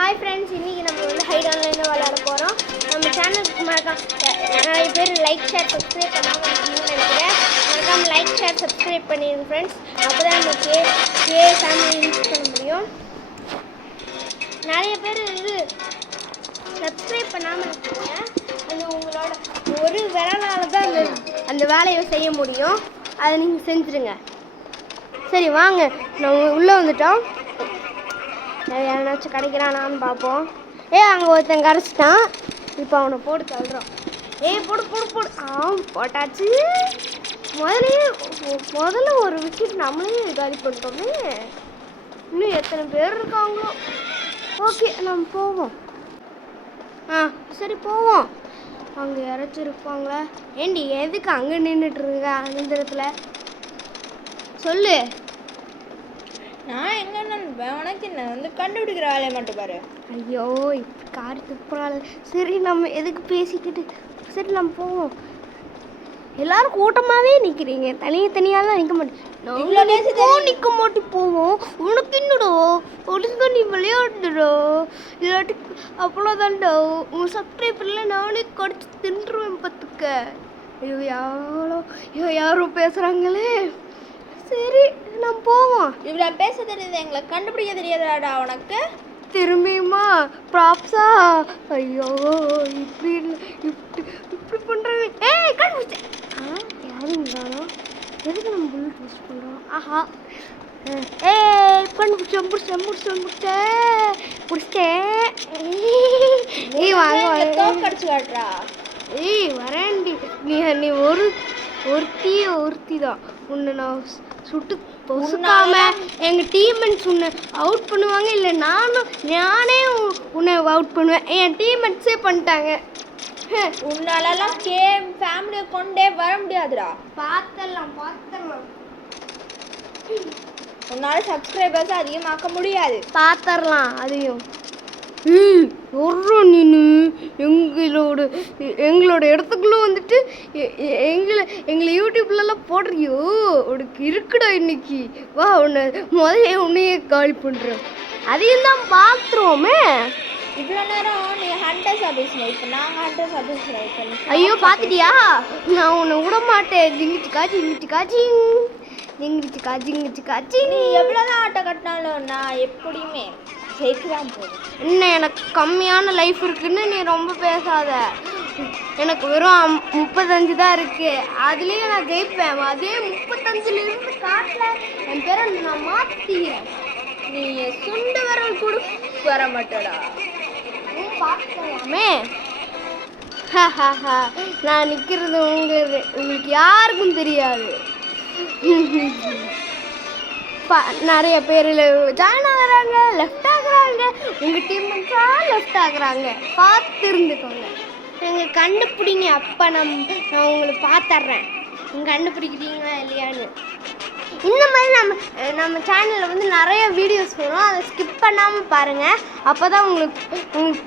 Hi friends, இன்றைக்கி நம்ம வந்து ஹைட் ஆன்லைனில் விளையாட போகிறோம். நம்ம சேனலுக்கு நிறைய பேர் லைக் ஷேர் சப்ஸ்கிரைப் பண்ணாமல் இருக்கணும்னு நினைக்கிறேன். மறக்காமல் லைக் ஷேர் சப்ஸ்கிரைப் பண்ணிடுங்க ஃப்ரெண்ட்ஸ். அப்போ தான் நம்ம ஃபேமிலி யூஸ் பண்ண முடியும். நிறைய பேர் வந்து சப்ஸ்கிரைப் பண்ணாமல் இருக்கீங்க. அது உங்களோட ஒரு விரலால் தான் அந்த வேலையை செய்ய முடியும். அதை நீங்கள் செஞ்சுருங்க. சரி வாங்க, நம்ம உள்ளே வந்துட்டோம். யாராச்சும் கிடைக்கிறானான்னு பார்ப்போம். அங்கே ஒருத்தன் கரைச்சிட்டான். இப்போ அவனை போட்டு தள்ளுறோம். போடு போடு போடு. போட்டாச்சு. முதல்ல ஒரு விக்கெட் நம்மளே காலி பண்ணிட்டோமே. இன்னும் எத்தனை பேர் இருக்காங்களோ. ஓகே, நம்ம போவோம். சரி போவோம். அங்கே யாராச்சும் இருப்பாங்களா? ஏண்டி எதுக்கு அங்கே நின்றுட்டுருங்க அந்தரத்தில் சொல்லு. நான் எங்கே நினைப்பேன், உனக்கு என்ன வந்து கண்டுபிடிக்கிற வேலையை மட்டும் பாரு. ஐயோ, இப்போ கார் துப்புறாள். சரி நம்ம எதுக்கு பேசிக்கிட்டு, சரி நம்ம போவோம். எல்லாரும் கூட்டமாகவே நிற்கிறீங்க, தனியாலாம் நிற்க மாட்டேன். நிற்க மாட்டி போவோம். உனக்கு என்னடோ ஒழுங்கா நீ விளையாடுடோ, இல்லாட்டி அவ்வளோதான்டோ. உங்கள் சப்ஸ்கிரைபர்லாம் நானே கடிச்சு தின்றுவேன் பார்த்துக்க. யாரோ பேசுகிறாங்களே. சரி நம்ம போவோம். இவ்வளோ பேச தெரியுது, எங்களை கண்டுபிடிக்க தெரியாதாடா உனக்கு? திரும்பியுமா ப்ராப்ஸா? ஐயோ, இப்படி இப்படி பண்ணுறாங்க. கண்டுபிடிச்சேன். யாரும் இருந்தாலும் எதுக்கு நம்ம புல்லட் யூஸ் பண்ணுறோம்? பிடிச்சிட்டேன். வாங்க கடிச்சு காட்டுறா. வரேன்டி. நீ ஒருத்தி தான். உன்னை நான் சுட்டு பொசுக்காம எங்கள் டீம்மேட்ஸ் உன்னை அவுட் பண்ணுவாங்க. இல்லை நானே உன்னை அவுட் பண்ணுவேன். என் டீம்மேட்ஸே பண்ணிட்டாங்க. உன்னாலலாம் ஃபேமிலியை கொண்டே வர முடியாதுடா. பார்த்தலாம். உன்னால சப்ஸ்கிரைபர்ஸ் அதிகமாக்க முடியாது. பார்த்தரலாம் அதையும். நீனு எங்களோட இடத்துக்குள்ள வந்துட்டு எங்களை யூடியூப்லலாம் போடுறியோ? உனக்கு இருக்குடா இன்னைக்கு. வா, உன்னையே காலி பண்ணுறோம். அதையும் தான் பார்த்துருவோமே. இவ்வளோ நேரம் நீ ஹண்டர்ஸ் ஆஃபீஸில், இப்போ நாங்கள் ஹண்டர்ஸ் ஆஃபீஸில் இருக்கோம். ஐயோ பார்த்துட்டியா? நான் உன்னை விட மாட்டேன். ஜிங்கிச்சு நீ எவ்வளோதான் ஆட்டை கட்டினாலும் நான் எப்படியுமே ஜெயிக்கலாம் போதும். இன்னும் எனக்கு கம்மியான லைஃப் இருக்குன்னு நீ ரொம்ப பேசாத. எனக்கு வெறும் 35 தான் இருக்கு. அதுலேயே நான் ஜெயிப்பேன். அதே 35லிருந்து காட்டில் என் பேரை நான் மாற்றிக்கிறேன். நீ சுண்டு வரல் கூட வர மாட்டடா. பார்க்கலாமே. நான் நிற்கிறது உங்களுக்கு யாருக்கும் தெரியாது. நிறைய பேர் ஜாயின் ஆகுறாங்க, லெஃப்ட் ஆகுறாங்க. உங்கள் டீம்மெண்ட்ஸா லெஃப்ட் ஆகுறாங்க. பார்த்து இருந்துக்கோங்க. நீங்கள் கண்டுபிடிங்க. அப்போ நான் உங்களை பார்த்துட்றேன். நீங்கள் கண்டுபிடிக்கிறீங்களா இல்லையான்னு. இந்த மாதிரி நம்ம சேனலில் வந்து நிறைய வீடியோஸ் வரும். அதை ஸ்கிப் பண்ணாமல் பாருங்கள். அப்போ தான் உங்களுக்கு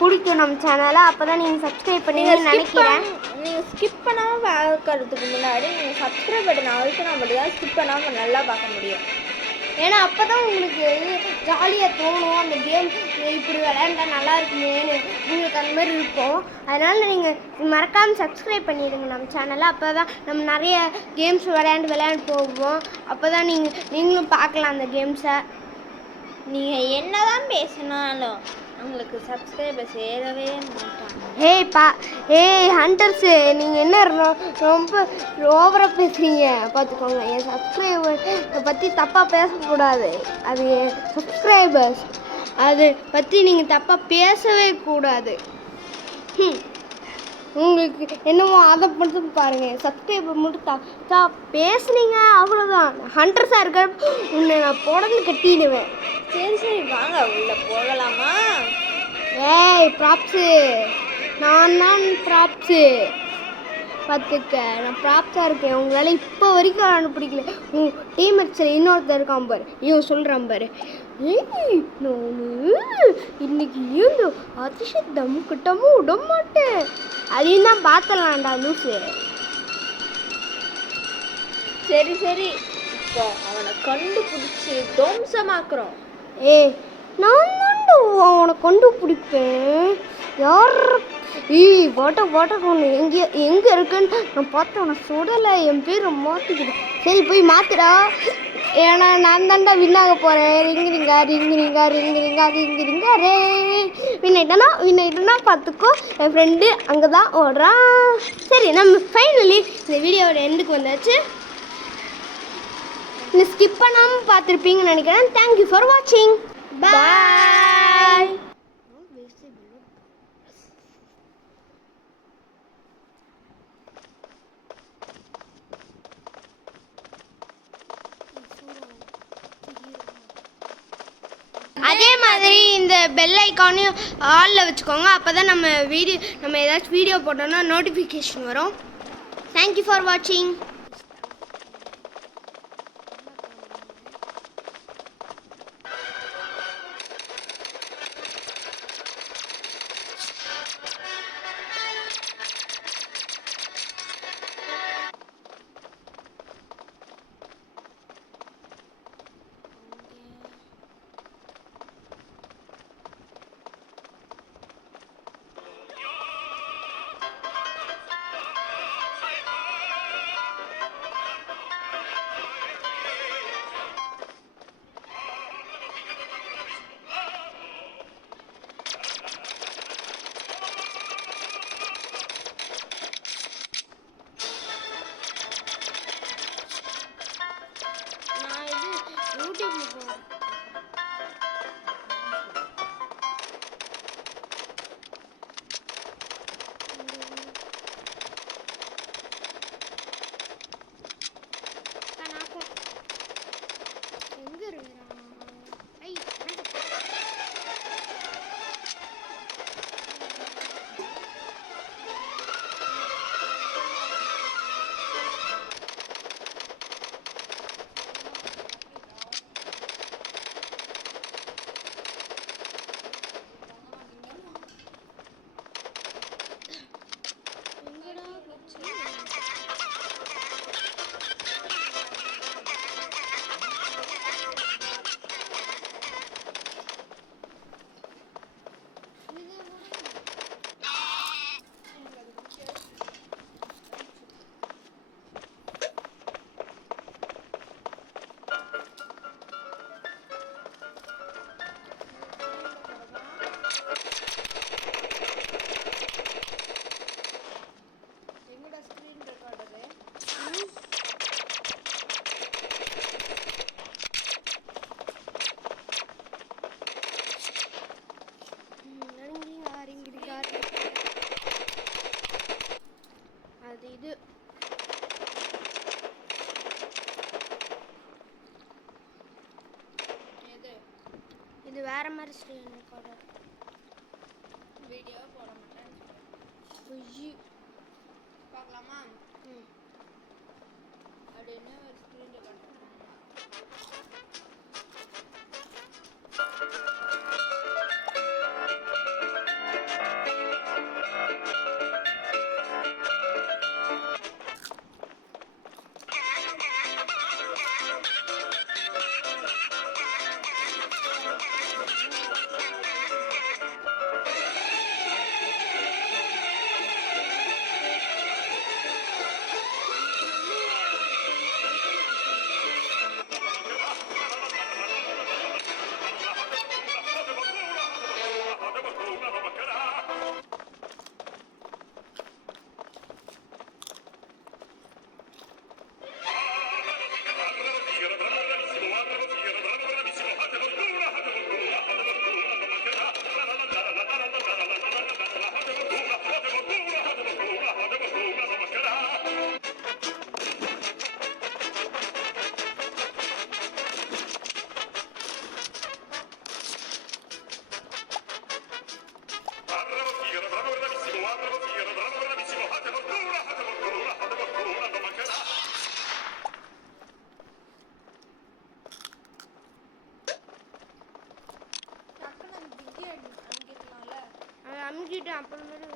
பிடிக்கும் நம்ம சேனலை. அப்போ தான் நீங்கள் சப்ஸ்கிரைப் பண்ணீங்கன்னு நினைக்கிறேன். நீங்கள் ஸ்கிப் பண்ணாமல் பார்க்கறதுக்கு முன்னாடி நீங்கள் சப்ஸ்கிரைப் பட்டன் அழுத்தினா மட்டும் தான் ஸ்கிப் பண்ணாமல் நல்லா பார்க்க முடியும். ஏன்னா அப்போ தான் உங்களுக்கு ஜாலியாக தோணும். அந்த கேம் இப்படி விளையாண்டா நல்லா இருக்குமேனு உங்களுக்கு அந்த மாதிரி இருக்கும். அதனால் நீங்கள் மறக்காமல் சப்ஸ்கிரைப் பண்ணிடுங்க நம்ம சேனலை. அப்போ தான் நம்ம நிறைய கேம்ஸ் விளையாண்டு போவோம். அப்போ தான் நீங்களும் பார்க்கலாம் அந்த கேம்ஸை. நீங்கள் என்ன தான் பேசினாலும் உங்களுக்கு சப்ஸ்கிரைபர் சேரவே மாட்டாங்க. ஹண்டர்ஸு, நீங்கள் என்ன ரொம்ப ஓவராக பேசுகிறீங்க பார்த்துக்கோங்க. என் சப்ஸ்கிரைபர் பற்றி தப்பாக பேசக்கூடாது. அது என் சப்ஸ்கிரைபர்ஸ், அதை பற்றி நீங்கள் தப்பாக பேசவே கூடாது. உங்களுக்கு என்னமோ அதை மட்டும் பாருங்கள். சப்ஸ்கிரைபர் மட்டும் பேசுனீங்க அவ்வளோதான். ஹண்டர்ஸாக இருக்க உன்னை நான் புடந்து கட்டிடுவேன். சரி வாங்க உள்ள போகலாமா? ப்ராப்ஸு, நான் தான் ப்ராப்ஸு. பார்த்துக்க, நான் ப்ராப்ஸாக இருக்கேன். உங்களால் இப்போ வரைக்கும் நான் பிடிக்கல. டீம்மேட்ஸில் இன்னொருத்தர் இருக்கான் பாரு, இவன் சொல்கிறான் பாரு, நான் இன்னைக்கு ஏங்க அதிசயம் கிட்டமும் விட மாட்டேன். அதையும் தான் பார்த்தலாம்டா லூஸு. சரி இப்போ அவனை கண்டுபிடிச்சி தோம்சமாக்குறோம். நான் தான்டா அவனை கண்டுபிடிப்பேன். யார் வாட்டர் ஒன்று எங்கே இருக்குன்னு நான் பார்த்து அவனை சுடலை. என் பேரை மாற்றிக்கிடு. சரி போய் மாத்துடா. ஏன்னா நான் தாண்டா வின்னாக போகிறேன். ரிங்கு ரே. வின்னாயிட்டனா பார்த்துக்கோ. என் ஃப்ரெண்டு அங்கே தான் ஓடுறான். சரி நம்ம ஃபைனலி இந்த வீடியோவோட எண்டுக்கு வந்தாச்சு. இந்த ஸ்கிப் பண்ணாமல் பார்த்துருப்பீங்கன்னு நினைக்கிறேன். தேங்க்யூ ஃபார் வாட்சிங். பாய். அதே மாதிரி இந்த பெல் ஐக்கானையும் ஆலில் வச்சுக்கோங்க. அப்போ தான் நம்ம ஏதாச்சும் வீடியோ போட்டோம்னா நோட்டிஃபிகேஷன் வரும். தேங்க்யூ ஃபார் வாட்சிங். இது வேற மாதிரி ஸ்க்ரீன் ரெக்கார்டர். வீடியோ போட மாட்டேன். பார்க்கலாமா? அப்படின்னு ஒரு ஸ்க்ரீன் ரெக்கார்டர். அமுக்கிட்டு அப்புறமேட்டு